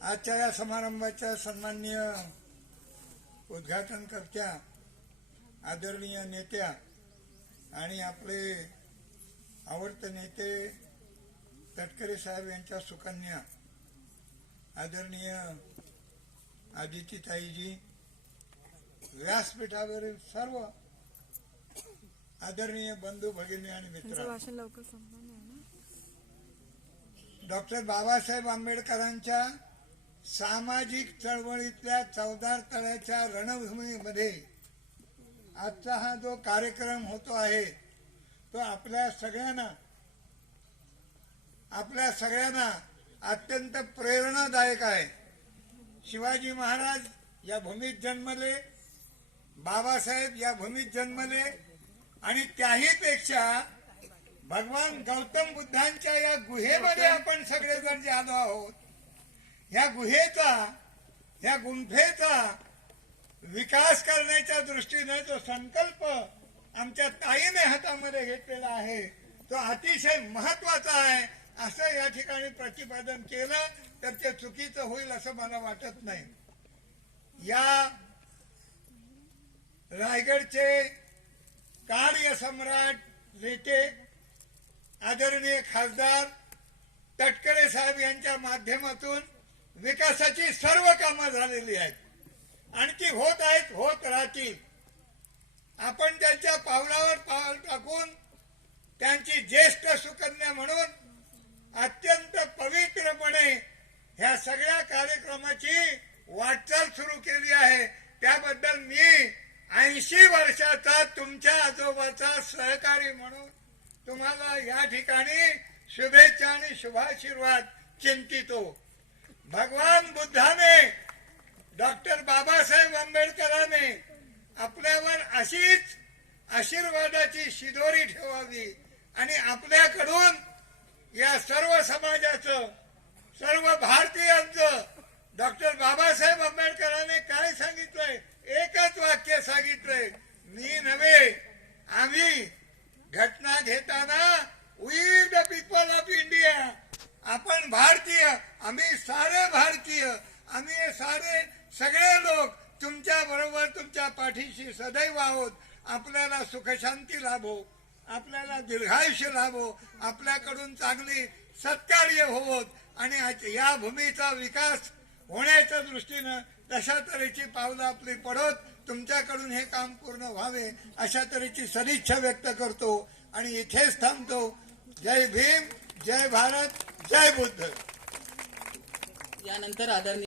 आजच्या या समारंभाच्या सन्माननीय उद्घाटनकर्त्या, आदरणीय नेत्या आणि आपले आवडते नेते तटकरे साहेब यांच्या सुकन्या आदरणीय आदितीताईजी, व्यासपीठावरील सर्व आदरणीय बंधू भगिनी आणि मित्र, डॉक्टर बाबासाहेब आंबेडकरांच्या सामाजिक चळवळीतल्या चवदार तळ्याच्या रणभूमीमध्ये आजचा हा जो कार्यक्रम होतो आहे तो आपल्या सगळ्यांना अत्यंत प्रेरणादायक आहे. शिवाजी महाराज या भूमीत जन्मले, बाबासाहेब या भूमीत जन्मले आणि त्याही पेक्षा भगवान गौतम बुद्धांच्या या गुहेमध्ये आपण सगळेजण जे आलो आहोत, ह्या गुंफेचा विकास करण्याच्या दृष्टीने जो संकल्प आमच्या ताईने हातामध्ये घेतलेला आहे तो अतिशय महत्वाचा आहे असं या ठिकाणी प्रतिपादन केलं तर ते चुकीचं होईल असं मला वाटत नाही. या रायगडचे कार्यसम्राट नेते आदरणीय खासदार तटकरे साहेब यांच्या माध्यमातून विकासाची सर्व कामं झालेली आहेत आणि ती होत आहेत, होत राहतील. आपण त्यांच्या पावलावर पाऊल टाकून त्यांची ज्येष्ठ सुकन्या म्हणून अत्यंत पवित्रपणे ह्या सगळ्या कार्यक्रमाची वाटचाल सुरू केली आहे. त्याबद्दल मी 80 वर्षाचा तुमच्या आजोबाचा सहकारी म्हणून तुम्हाला या ठिकाणी शुभेच्छा आणि शुभाशीर्वाद चिंतितो. भगवान बुद्धाने, डॉक्टर बाबासाहेब आंबेडकरांने आपल्यावर अशीच आशीर्वादाची शिदोरी ठेवावी आणि आपल्याकडून या सर्व समाजाचं, सर्व भारतीयांचं डॉक्टर बाबासाहेब आंबेडकरांनी काय सांगितलंय, एकच वाक्य सांगितलंय, मी नव्हे आम्ही. घटना घेताना we the people of India, आपण भारतीय, आम्ही सारे भारतीय, आम्ही सगळे लोक तुमच्या बरोबर, तुमच्या पाठीशी सदैव आहोत. आपल्याला सुखशांती लाभो, आपल्याला दीर्घायुष्य लाभो, आपल्याकडून चांगली सत्कार्य होवोत आणि या भूमीचा विकास होण्याच्या दृष्टीनं तशा तऱ्हेची पावलं आपली पडोत. तुमच्याकडून हे काम पूर्ण व्हावे अशा तऱ्हेची सदिच्छा व्यक्त करतो आणि इथेच थांबतो. जय भीम, जय भारत, जय बुद्ध. यानंतर आदरणीय